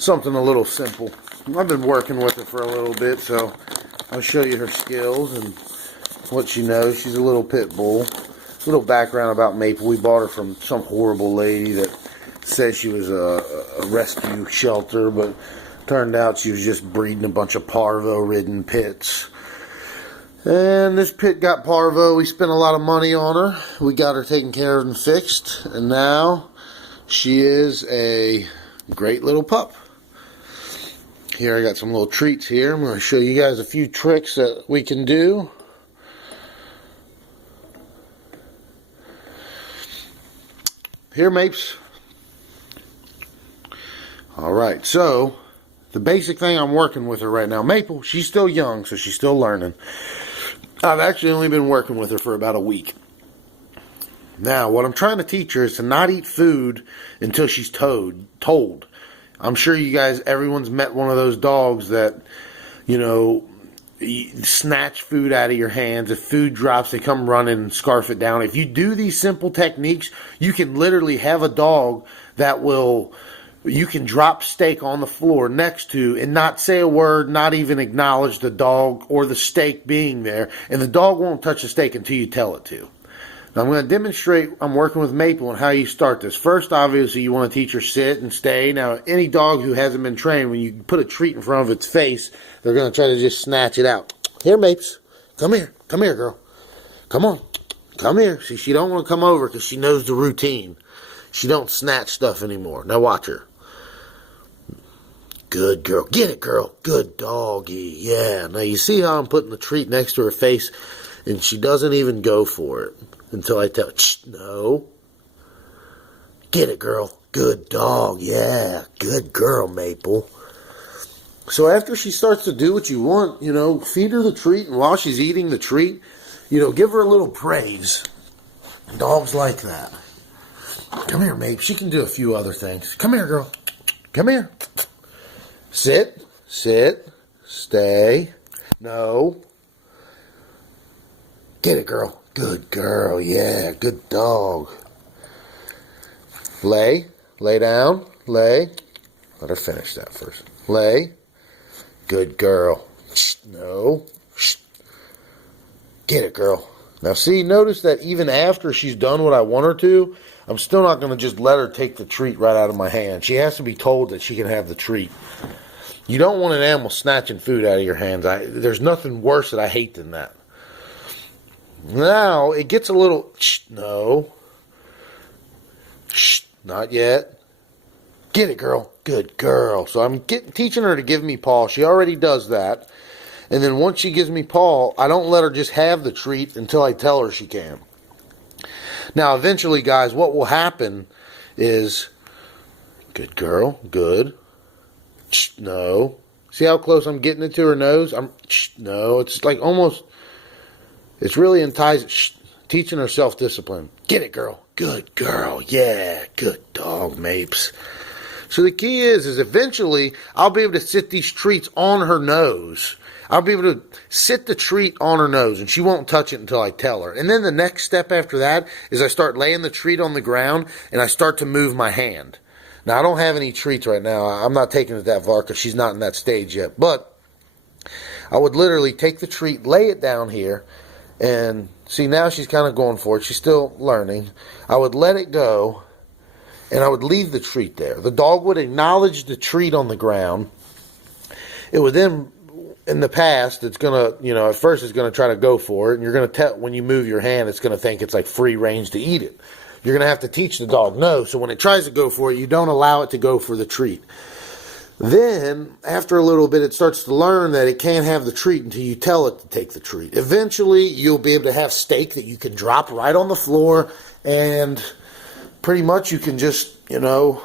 something a little simple. I've been working with her for a little bit, so I'll show you her skills and what she knows. She's a little pit bull. A little background about Maple. We bought her from some horrible lady that said she was a rescue shelter, but turned out she was just breeding a bunch of parvo-ridden pits. And this pit got parvo. We spent a lot of money on her. We got her taken care of and fixed, and now she is a great little pup. Here I got some little treats here. I'm going to show you guys a few tricks that we can do. Here, Mapes. Alright, so the basic thing I'm working with her right now. Maple, she's still young, so she's still learning. I've actually only been working with her for about a week. Now, what I'm trying to teach her is to not eat food until she's told. I'm sure you guys, everyone's met one of those dogs that, you know, snatch food out of your hands. If food drops, they come running and scarf it down. If you do these simple techniques, you can literally have a dog that will, you can drop steak on the floor next to and not say a word, not even acknowledge the dog or the steak being there, and the dog won't touch the steak until you tell it to. Now, I'm going to demonstrate, I'm working with Maple on how you start this. First, obviously, you want to teach her sit and stay. Now, any dog who hasn't been trained, when you put a treat in front of its face, they're going to try to just snatch it out. Here, Mapes. Come here. Come here, girl. Come on. Come here. See, she don't want to come over because she knows the routine. She don't snatch stuff anymore. Now, watch her. Good girl. Get it, girl. Good doggy. Yeah. Now, you see how I'm putting the treat next to her face, and she doesn't even go for it until I tell her, shh, no. Get it, girl. Good dog. Yeah. Good girl, Maple. So after she starts to do what you want, you know, feed her the treat, and while she's eating the treat, you know, give her a little praise. Dogs like that. Come here, Mape. She can do a few other things. Come here, girl. Come here. Sit. Sit. Stay. No. Get it, girl. Good girl. Yeah, good dog. Lay. Lay down. Lay. Let her finish that first. Lay. Good girl. Shh, no. Shh. Get it, girl. Now see, notice that even after she's done what I want her to, I'm still not going to just let her take the treat right out of my hand. She has to be told that she can have the treat. You don't want an animal snatching food out of your hands. There's nothing worse that I hate than that. Now, it gets a little, shh, no. Shh, not yet. Get it, girl. Good girl. So I'm teaching her to give me paw. She already does that. And then once she gives me paw, I don't let her just have the treat until I tell her she can. Now, eventually, guys, what will happen is, good girl, good. Shh, no. See how close I'm getting it to her nose? Shh, no. It's like almost, it's really teaching her self-discipline. Get it, girl. Good girl. Yeah, good dog, Mapes. So the key is eventually I'll be able to sit these treats on her nose. I'll be able to sit the treat on her nose, and she won't touch it until I tell her. And then the next step after that is I start laying the treat on the ground, and I start to move my hand. Now, I don't have any treats right now. I'm not taking it that far because she's not in that stage yet. But I would literally take the treat, lay it down here, and see, now she's kind of going for it. She's still learning. I would let it go, and I would leave the treat there. The dog would acknowledge the treat on the ground. It would then, in the past, it's going to, you know, at first it's going to try to go for it, and you're going to tell, when you move your hand, it's going to think it's like free range to eat it. You're going to have to teach the dog no, so when it tries to go for it, you don't allow it to go for the treat. Then, after a little bit, it starts to learn that it can't have the treat until you tell it to take the treat. Eventually, you'll be able to have steak that you can drop right on the floor, and pretty much you can just, you know,